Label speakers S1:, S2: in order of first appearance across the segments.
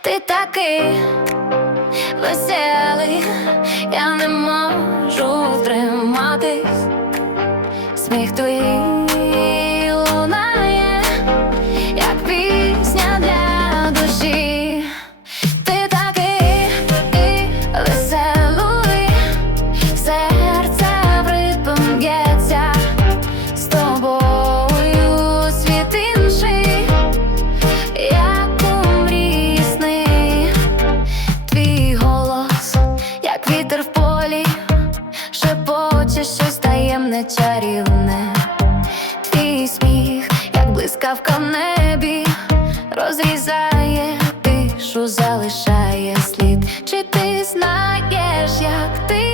S1: Ти такий веселий, я не можу втриматись. Сміх твій чарівне. Твій сміх, як блискавка в небі, розрізає тишу, залишає слід. Чи ти знаєш, як ти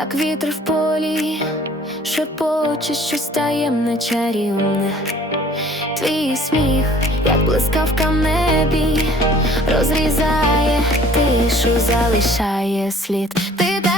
S1: як вітер в полі, шепоче щось таємне чарівне. Твій сміх, як блискавка в небі, розрізає тишу, залишає слід. Ти